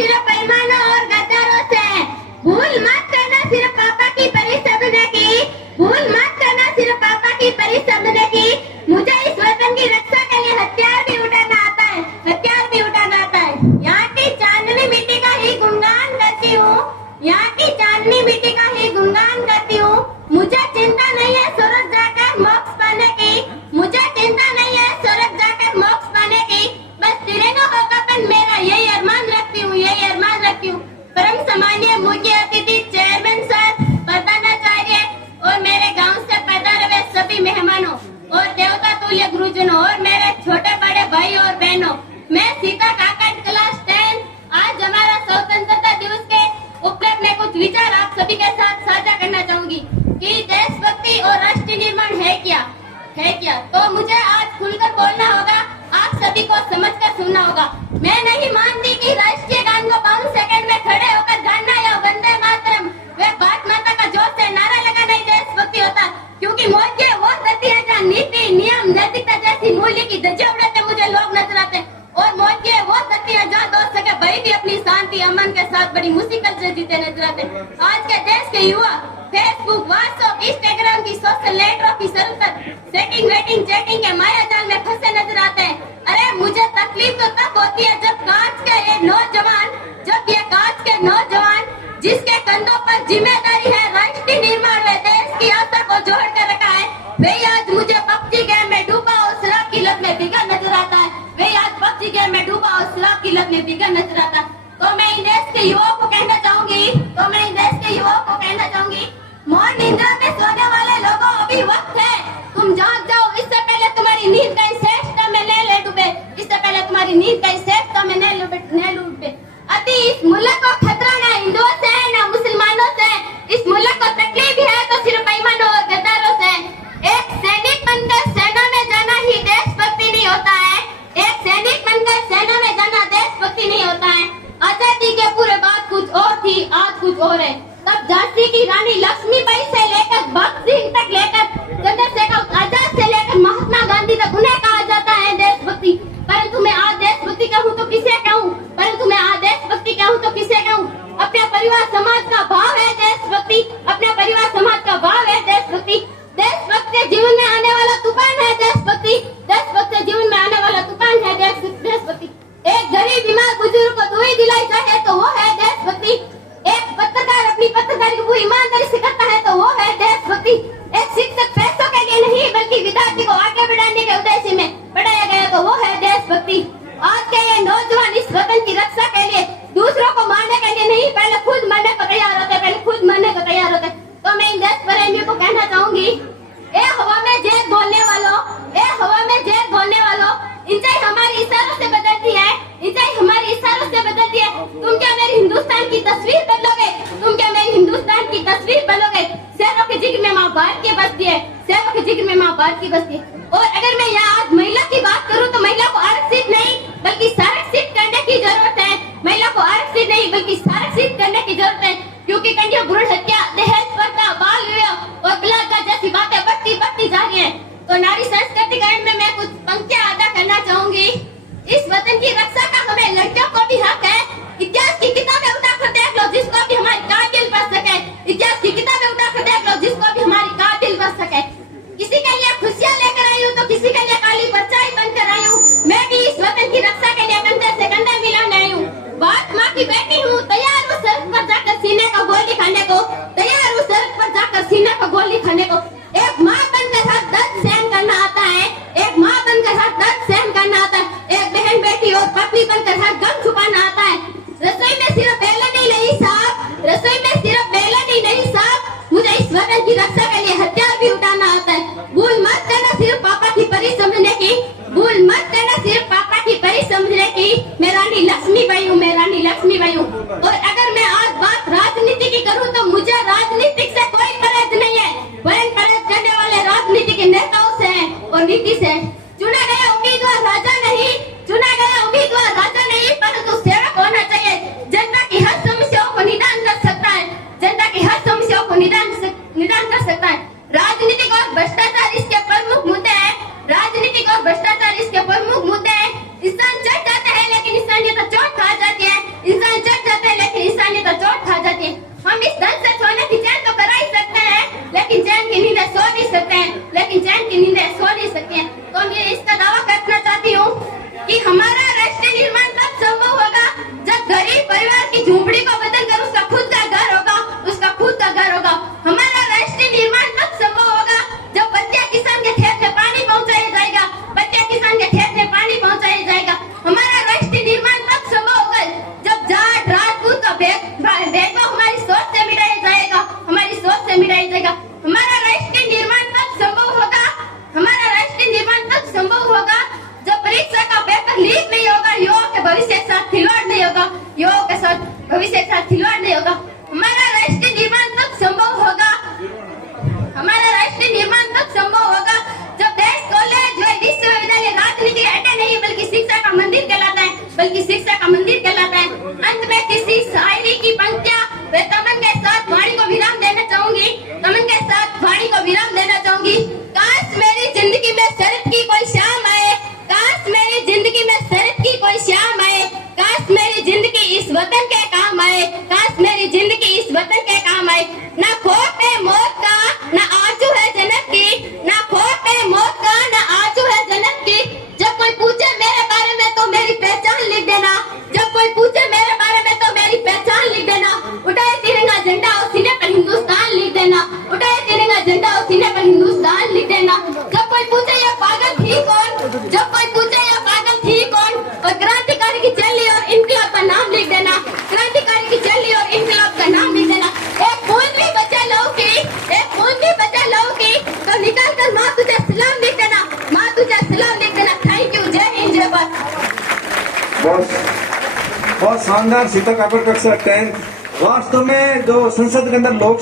सिर्फ बेईमानों और गद्दारों से। भूल मत करना सिर्फ पापा की परी समझने की, भूल मत करना सिर्फ पापा की परी समझने की। मुझे इस वतन की रक्षा के लिए हथियार भी उठाना आता है, हथियार भी उठाना आता है। यहाँ की चांदनी मिट्टी का ही गुणगान करती हूँ, यहाँ की चांदनी मिट्टी का ही गुणगान करती हूँ। मुझे चिंता नहीं है स्वर्ग जाकर मोक्ष पाने की, मुझे चिंता नहीं है स्वर्ग जाकर मोक्ष पाने की। बस तिरंगा होगा पर मेरा यही अरमान रखती हूँ, यही अरमान रखती हूँ। परम सम्मानीय मुख्य अतिथि चेयरमैन सर, प्रधानाचार्य और मेरे गांव से पधारे हुए सभी मेहमानों और देवता तुल्य गुरुजनों और मेरे छोटे बड़े भाई और बहनों, मैं सीता काकड़ क्लास 10 आज हमारा स्वतंत्रता दिवस के उपलक्ष्य में कुछ विचार आप सभी के साथ साझा करना चाहूंगी कि देशभक्ति और राष्ट्र निर्माण है क्या, है क्या। तो मुझे आज खुलकर बोलना होगा, आप सभी को समझकर सुनना होगा। मैं नहीं मानती कि राष्ट्रीय गान को 5 सेकंड में खड़े होकर गाना या वंदे मातरम वे भारत माता का जोर से नारा लगाना ही देशभक्ति होता, क्योंकि मौज वो गति है जहाँ नीति नियम नैतिकता जैसी मूल्य की धज्जियां उड़ाते मुझे लोग नजर आते हैं। और मौज वो गति है जहाँ दोस्त सके भाई भी अपनी शांति अमन के साथ बड़ी मुसीबत से जीते नजर आते हैं। आज के देश के युवा फेसबुक, व्हाट्सएप, इंस्टाग्राम की सोशल नेटवर्क की सर सेटिंग वेटिंग चैटिंग के माया जाल में फंसे नजर आते हैं। अरे मुझे तकलीफ तो तब होती है जब कांच के ये नौजवान, जब ये कांच के नौजवान जिसके कंधों पर जिम्मेदारी है राष्ट्रीय निर्माण में देश की आशा को जोड़ कर रखा है, वही आज मुझे पबजी गेम में डूबा और शराब की लत में बिगड़ नजर आता है, वही आज पबजी गेम में डूबा और शराब की लत में बिगड़ नजर आता है। तो मैं इन देश के युवाओं को कहना चाहूंगी, तो मैं इन देश के युवाओं को कहना चाहूंगी, मौन निद्रा में सोने वाले लोगों अभी वक्त है, तुम जाग जाओ, इससे पहले तुम्हारी नींद कहीं श्रेष्ठ में ले डूबे, इससे पहले तुम्हारी नींद कहीं श्रेष्ठ में न डूबे। अति इस मुल्क को खतरा न हिंदुओं से है न मुसलमानों से, इस मुल्क को तकलीफ है तो सिर्फ बेईमानों और गद्दारों से। एक सैनिक बनकर सेना में जाना ही देशभक्ति नहीं होता है, एक सैनिक बनकर सेना में जाना देशभक्ति नहीं होता है। आजादी के पूरे बात कुछ और थी, आज कुछ और है। तब झांसी की रानी लक्ष्मीबाई से लेकर भगत सिंह तक लेकर चंद्रशेखर आजाद से लेकर महात्मा गांधी तक उन्हें कहा जाता है देशभक्ति। परंतु मैं आज देशभक्ति कहूँ तो किसे कहूँ, परंतु मैं आज देशभक्ति कहूँ तो किसे कहूँ। अपने परिवार समाज का भाव है देशभक्ति, अपने परिवार समाज का भाव है देशभक्ति। देशभक्त के जीवन में आने वाला तूफान है देशभक्ति, देशभक्त के जीवन में आने वाला तूफान है देशभक्ति। एक गरीब बीमार बुजुर्ग को दुआई दिलाई जाए तो वो है देशभक्ति। एक पत्रकार अपनी पत्रकारी को पूरी ईमानदारी से करता है तो वो है देशभक्ति। एक शिक्षक पैसों के लिए नहीं बल्कि विद्यार्थी को आगे बढ़ाने के उद्देश्य में पढ़ाया गया तो वो है देशभक्ति। आज के ये नौजवान इस वतन की रक्षा के लिए दूसरों को मारने के लिए नहीं, पहले खुद मरने को तैयार होते, पहले खुद मरने को तैयार होते। तो मैं इन देश प्रेमियों को कहना चाहूंगी, ए हवा में जहर घोलने वालों, ए हवा में जहर घोलने वालों, ऊंचाई हमारी इशारों से बदलती है, ऊंचाई हमारी इशारों से बदलती है। तुम क्या मेरी हिंदुस्तान की तस्वीर बदलोगे, तुम क्या मेरी हिंदुस्तान की तस्वीर बदलोगे। शहरों के जिक्र में माँ भारत की बसती है, शहरों के जिक्र में माँ भारत की बसती है। और अगर मैं यहाँ आज महिला की बात करूँ तो महिला को आरक्षित नहीं बल्कि संरक्षित करने की जरूरत है, महिला को आरक्षित नहीं बल्कि संरक्षित करने की जरूरत है। क्योंकि कन्या भ्रूण हत्या, दहेज प्रथा, बाल विवाह और बलात्कार जैसी बातें बढ़ती जा रही है। तो नारी संस्कृतिकरण में मैं कुछ पंक्तियां अदा करना चाहूंगी। इस वतन की रक्षा का हमें लड़कियों को भी हक है। इतिहास की किताबें उठाकर देख लो जिसको भी हमारी कातिल बच सके, इतिहास की किताबें उठाकर देख लो जिसको भी हमारी कातिल बच सके। किसी के लिए खुशियां लेकर आई हूँ तो किसी के लिए काली परछाई बनकर आई हूँ। मैं भी इस वतन की रक्षा के लिए कंधे से कंधा मिलाने आई हूँ। भारत माँ की बेटी हूँ, तैयार हूँ सड़क पर जाकर सीने को गोली खाने को, तैयार हूँ सड़क पर जाकर सीने को गोली खाने को। एक माँ बनकर हर दर्द सहन करना आता है, एक माँ बनकर हर दर्द सहन करना आता है। एक बहन बेटी और पत्नी बनकर हर गम छुपाना आता है। रसोई में सिर्फ बेलन ही नहीं साहब, रसोई में सिर्फ बेलन ही नहीं साहब, मुझे इस वतन की रक्षा के लिए हथियार भी उठाना आता है। भूल मत करना सिर्फ पापा की परी समझने की, भूल मत करना सिर्फ पापा की परी समझने की। मैं रानी लक्ष्मीबाई हूँ, मैं रानी लक्ष्मीबाई हूँ। और अगर मैं आज बात राजनीति की करूँ तो मुझे राजनीतिक से कोई परहेज नहीं है, वरन परहेज करने वाले राजनीति के नेताओं से है और नीति से। चुना गया उम्मीदवार राजा नहीं, चुना गया उम्मीदवार राजा नहीं, परंतु सेवक होना चाहिए। जनता की हर समस्याओं को निदान कर सकता है, जनता की हर समस्याओं को निदान कर सकता है। राजनीतिक और भ्रष्टाचार इसके प्रमुख मुद्दे हैं, राजनीतिक और भ्रष्टाचार इसके प्रमुख मुद्दे हैं। इंसान चढ़ जाते हैं लेकिन इंसानियत चोट खा जाती है, इंसान चढ़ भविष्य के साथ खिलवाड़ नहीं होगा। हमारा राष्ट्र निर्माण तब संभव होगा, हमारा राष्ट्र निर्माण तब संभव होगा जब देश, कॉलेज व विश्वविद्यालय राजनीति अड्डा नहीं बल्कि शिक्षा का मंदिर कहलाता है, बल्कि शिक्षा का मंदिर कहलाता है। अंत में किसी शायरी की पंक्तियां व तमन के साथ वाणी को विराम देना चाहूंगी, तमन के साथ वाणी को विराम देना चाहूंगी। काश मेरी जिंदगी में शरद की कोई शाम आए, काश मेरी जिंदगी में शरद की कोई शाम आए, काश मेरी जिंदगी इस वतन के काम आए, काश मेरी जिंदगी इस वतन के काम आए। ना खौफ है मौत का ना आरज़ू है जन्नत की, ना खौफ है मौत का ना आरज़ू है जन्नत की। जब कोई पूछे मेरे बारे में तो मेरी पहचान लिख देना, जब कोई पूछे मेरे बारे में तो मेरी पहचान लिख देना। उठाए तिरंगा झंडा और सीने पर हिंदुस्तान लिख देना, उठाए तिरंगा झंडा और सीने पर हिंदुस्तान लिख देना। जब कोई पूछे ये पागल थी कौन, जब कोई पूछे ये पागल थी कौन, और क्रांतिकारी की चली और इनकलाब का नाम लिख देना, क्रांतिकारी की चली और इनकलाब का नाम लिख देना। एक बूंद भी बचा लहू की, एक बूंद भी बचा लहू की तो निकाल कर माँ तुझे सलाम लिख देना, माँ तुझे सलाम लिख देना। थैंक यू, जय हिंद, जय भारत। बहुत शानदार सीता कापड़ कक्षा 10। वास्तव में जो संसद के अंदर लोग